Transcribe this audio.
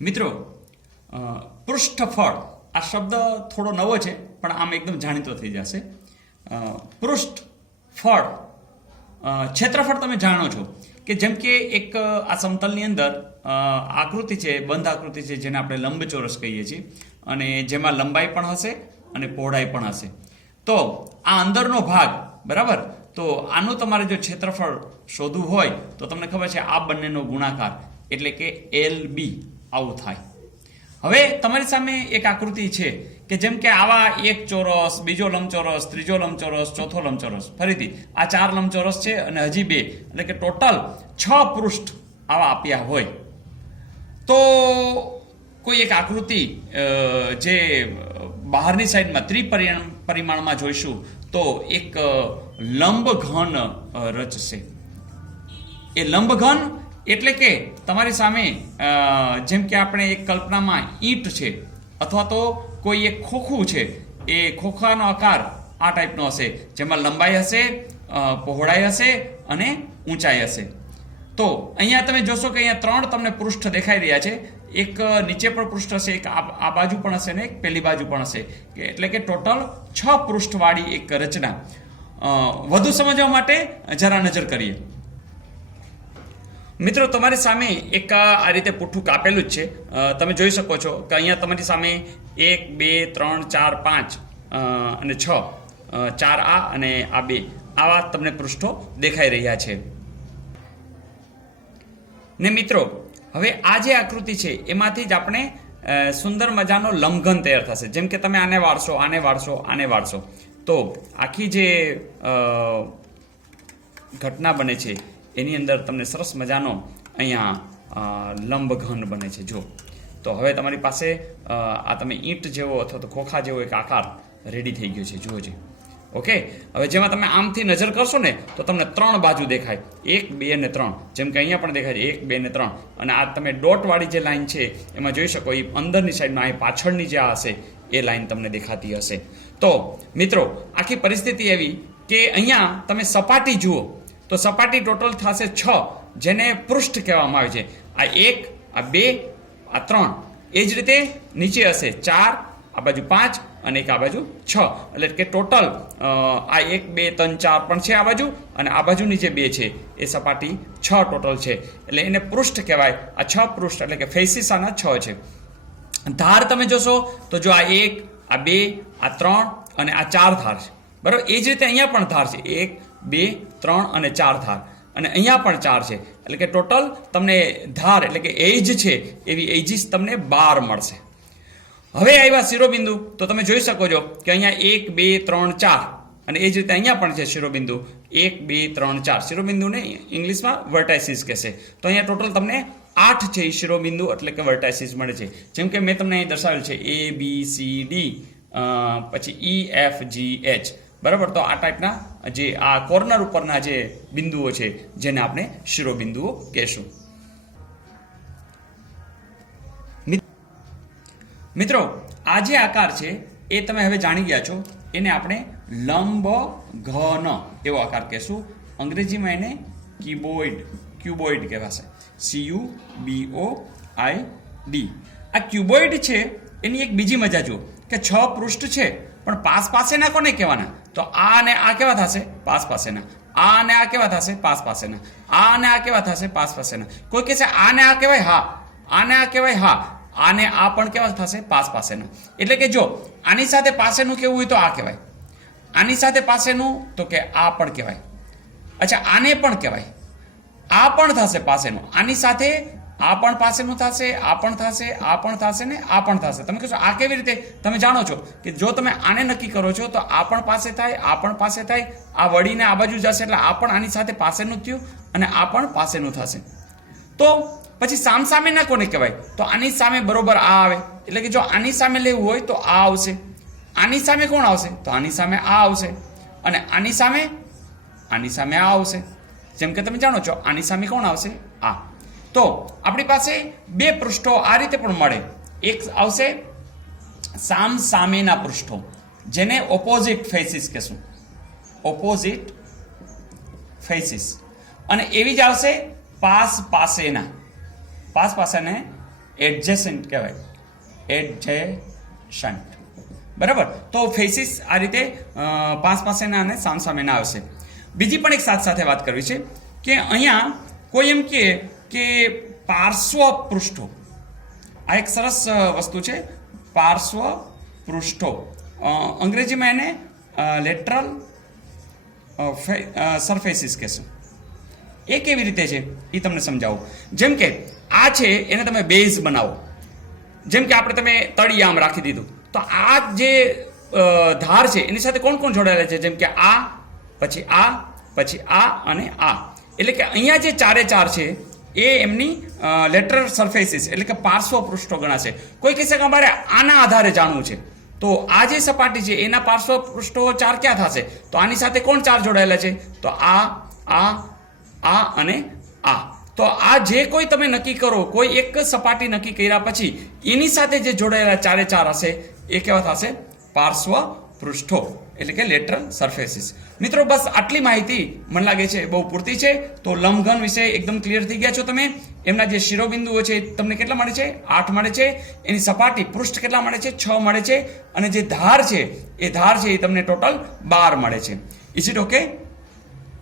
મિત્રો પૃષ્ઠફળ આ શબ્દ થોડો નવો છે પણ આમ એકદમ જાણીતો થઈ જશે. પૃષ્ઠફળ ક્ષેત્રફળ તમે જાણો છો કે જેમ કે એક આ સમતલની અંદર આકૃતિ છે, બંધ આકૃતિ છે જેને આપણે લંબચોરસ કહીએ છીએ અને જેમાં લંબાઈ પણ હશે અને પહોળાઈ પણ હશે. તો આ અંદરનો ભાગ બરાબર, તો આનું તમારે જો ક્ષેત્રફળ શોધવું હોય તો તમને ખબર છે આ બંનેનો ગુણાકાર એટલે કે LB આવું થાય. હવે તમારી સામે એક આકૃતિ છે કે જેમ કે આવા એક ચોરસ, બીજો લંબચોરસ, ત્રીજો લંબચોરસ, ચોથો લંબચોરસ, ફરીથી આ 4 લંબચોરસ છે અને હજી 2 એટલે કે ટોટલ 6 પૃષ્ઠ આવા આપ્યા હોય તો કોઈ એક આકૃતિ જે બહારની સાઈડમાં ત્રિપરિમાણમાં જોઈશું તો એક લંબઘન રચશે. એ લંબઘન એટલે કે તમારી સામે જેમ કે આપણે એક કલ્પનામાં ઈંટ છે અથવા તો કોઈ એક ખોખું છે, એ ખોખાનો આકાર આ ટાઈપનો હશે જેમાં લંબાઈ હશે, પહોળાઈ હશે અને ઊંચાઈ હશે. તો અહીંયા તમે જોશો કે અહીંયા 3 તમને પૃષ્ઠ દેખાઈ રહ્યા છે. એક નીચે પણ પૃષ્ઠ હશે, એક આ બાજુ પણ હશે ને એક પેલી બાજુ પણ હશે, એટલે કે ટોટલ 6 પૃષ્ઠવાળી એક રચના. વધુ સમજવા માટે જરા નજર કરીએ. મિત્રો તમારી સામે એક આ રીતે પુઠ્ઠું કાપેલું જ છે. તમે જોઈ શકો છો કે અહીંયા તમારી સામે 1 2 3 4 5 અને 6, 4 આ અને આ 2 આવા તમને પૃષ્ઠો દેખાઈ રહ્યા છે. ને મિત્રો હવે આ જે આકૃતિ છે એમાંથી જ આપણે સુંદર મજાનો લંબઘન તૈયાર થશે. જેમ કે તમે આને વાળશો, આને વાળશો, આને વાળશો તો આખી જે ઘટના બને છે એની અંદર તમને સરસ મજાનો અહીંયા લંબઘન બને છે. જો તો હવે તમારી પાસે આ તમે ઈંટ જેવો અથવા તો ખોખા જેવો એક આકાર રેડી થઈ ગયો છે. જુઓ છે. ઓકે, હવે જેમાં તમે આમથી નજર કરશો ને તો તમને 3 બાજુ દેખાય, 1 2 અને 3. જેમ કે અહીંયા પણ દેખાય છે 1 2 અને 3. અને આ તમે ડોટવાળી જે લાઈન છે એમાં જોઈ શકો એ અંદરની સાઈડમાં અહીં પાછળની જે આ હશે એ લાઈન તમને દેખાતી હશે. તો મિત્રો આખી પરિસ્થિતિ એવી કે અહીંયા તમે સપાટી જુઓ તો સપાટી ટોટલ થશે 6 જેને પૃષ્ઠ કહેવામાં આવે છે. આ 1, આ 2, આ 3. એ જ રીતે નીચે હશે 4, આ બાજુ 5 અને એક આ બાજુ 6. એટલે કે ટોટલ આ 1 2 3 4 પણ છે આ બાજુ અને આ બાજુની જે 2 છે એ સપાટી 6 ટોટલ છે. એટલે એને પૃષ્ઠ કહેવાય. આ 6 પૃષ્ઠ એટલે કે ફેસીસ આના 6 છે. ધાર તમે જોશો તો જો આ 1, આ 2, આ 3 અને આ 4 ધાર છે બરાબર. એ જ રીતે અહીંયા પણ ધાર છે 1 2 3 અને 4 ધાર અને અહીંયા પણ 4 છે. એટલે કે ટોટલ તમને ધાર એટલે કે એજ છે એવી એજીસ તમને 12 મળશે. હવે આવ્યા શિરોબિંદુ તો તમે જોઈ શકો છો કે અહીંયા 1 2 3 4 અને એ જ રીતે અહીંયા પણ છે શિરોબિંદુ 1 2 3 4. શિરોબિંદુને ઇંગ્લિશમાં વર્ટાઇસીસ કહેશે. તો અહીંયા ટોટલ તમને 8 છે એ શિરોબિંદુ એટલે કે વર્ટાઇસીસ મળે છે. જેમ કે મેં તમને અહીં દર્શાવેલ છે A B C D પછી E F G H બરાબર. તો આ ટાઈપના જે આ કોર્નર ઉપરના જે બિંદુઓ છે જેને આપણે શિરોબિંદુઓ કહેશું. મિત્રો આ જે આકાર છે એ તમે હવે જાણી ગયા છો. એને આપણે લંબઘન એવો આકાર કહેશું. અંગ્રેજીમાં એને ક્યુબોઇડ કહેવાશે. CUBOID. આ ક્યુબોઇડ છે એની એક બીજી મજા જુઓ કે 6 પૃષ્ઠ છે પણ પાસ પાસેના કોને કહેવાના? તો આ અને આ કેવા થશે? પાસ પાસેના. આ અને આ કેવા થશે? પાસ પાસેના. આ અને આ કેવા થશે? પાસ પાસેના. કોઈ કહેશે આને આ કહેવાય? હા. આને આ કહેવાય? હા. આને આ પણ કેવા થશે? પાસ પાસેના. એટલે કે જો આની સાથે પાસેનું કેવું હોય તો આ કહેવાય, આની સાથે પાસેનું તો કે આ પણ કહેવાય. અચ્છા, આને પણ કહેવાય, આ પણ થશે પાસેનું. આની સાથે આ પણ પાસેનું થશે, આ પણ થશે, આ પણ થશે ને આ પણ થશે. તમે કહેશો આ કેવી રીતે? તમે જાણો છો કે જો તમે આને નક્કી કરો છો તો આ પણ પાસે થાય, આ પણ પાસે થાય, આ વળીને આ બાજુ જશે એટલે આ પણ આની સાથે પાસેનું થયું અને આ પણ પાસેનું થશે. તો પછી સામસામેના કોને કહેવાય? તો આની સામે બરોબર આ આવે. એટલે કે જો આની સામે લેવું હોય તો આ આવશે. આની સામે કોણ આવશે? તો આની સામે આ આવશે. અને આની સામે આ આવશે. જેમ કે તમે જાણો છો આની સામે કોણ આવશે? આ. તો આપણી પાસે 2 પૃષ્ઠો આ રીતે પણ મળે. એક આવશે સામસામેના પૃષ્ઠો જેને ઓપોઝિટ ફેસીસ કહેશું. Opposite faces. અને એવી જ આવશે પાસ પાસેના. પાસ પાસેને એડજેસન્ટ કહેવાય, એડજેસન્ટ. બરાબર. તો ફેસીસ આ રીતે પાસેના અને સામસામેના આવશે. બીજી પણ એક સાથે વાત કરવી છે કે અહીંયા કોઈ એમ કે પાર્શ્વ પૃષ્ઠો, આ એક સરસ વસ્તુ છે, પાર્શ્વ પૃષ્ઠો. અંગ્રેજીમાં એને લેટરલ સરફેસીસ કહેશે. એ કેવી રીતે છે એ તમને સમજાવું. જેમ કે આ છે એને તમે બેઝ બનાવો. જેમ કે આપણે તમે તળી આમ રાખી દીધું, તો આ જે ધાર છે એની સાથે કોણ કોણ જોડાયેલા છે? જેમ કે આ, પછી આ, પછી આ અને આ. એટલે કે અહીંયા જે ચારે ચાર છે એ એમની લેટરલ સરફેસીસ એટલે કે પાર્શ્વ પૃષ્ઠો ગણાશે. કોઈ કહેશે કે અમારે આના આધારે જાણવું છે, તો આ જે સપાટી છે એના પાર્શ્વ પૃષ્ઠો ચાર ક્યાં થશે? તો આની સાથે કોણ ચાર જોડાયેલા છે? તો આ અને આ. તો આ જે કોઈ તમે નક્કી કરો, કોઈ એક સપાટી નક્કી કર્યા પછી એની સાથે જે જોડાયેલા ચારે ચાર હશે એ કેવા થશે? પાર્શ્વ પૃષ્ઠો એટલે કે લેટરલ સરફેસીસ. મિત્રો બસ આટલી માહિતી મને લાગે છે બહુ પૂરતી છે. તો લંબઘન વિશે એકદમ ક્લિયર થઈ ગયા છો તમે. એમના જે શિરોબિંદુઓ છે તમને કેટલા મળે છે? 8 મળે છે. એની સપાટી પૃષ્ઠ કેટલા મળે છે? 6 મળે છે. અને જે ધાર છે એ તમને ટોટલ 12 મળે છે. Is it okay?